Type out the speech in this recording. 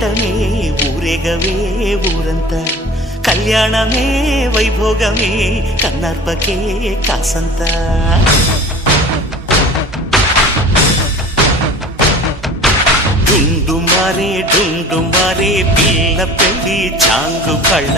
పేరంటమే ఊరేగవే ఊరంతా కళ్యాణమే వైభోగమే కన్నార్పకే కాసంతా డుండు మారే పిల్ల పెళ్ళి చాంగు కళ్ళ